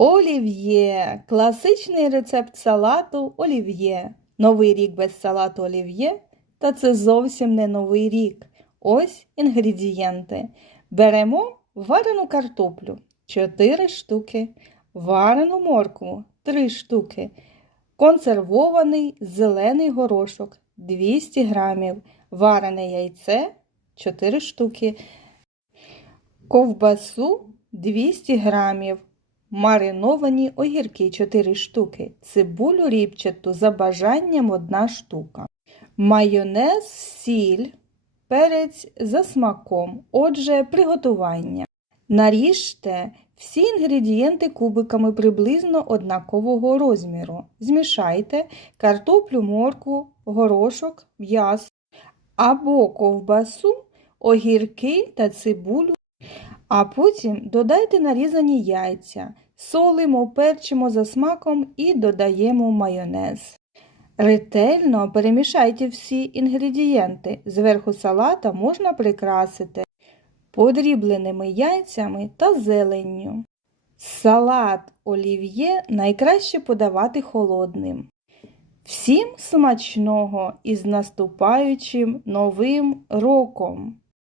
Олів'є. Класичний рецепт салату олів'є. Новий рік без салату олів'є. Та це зовсім не новий рік. Ось інгредієнти. Беремо варену картоплю 4 штуки, варену моркву 3 штуки, консервований зелений горошок 200 грамів, варене яйце 4 штуки, ковбасу 200 грамів, мариновані огірки 4 штуки, цибулю ріпчату за бажанням 1 штука, майонез, сіль, перець за смаком. Отже, приготування. Наріжте всі інгредієнти кубиками приблизно однакового розміру. Змішайте картоплю, моркву, горошок, м'ясо або ковбасу, огірки та цибулю а потім додайте нарізані яйця, солимо, перчимо за смаком і додаємо майонез. Ретельно перемішайте всі інгредієнти. Зверху салата можна прикрасити подрібленими яйцями та зеленню. Салат олів'є найкраще подавати холодним. Всім смачного і з наступаючим новим роком!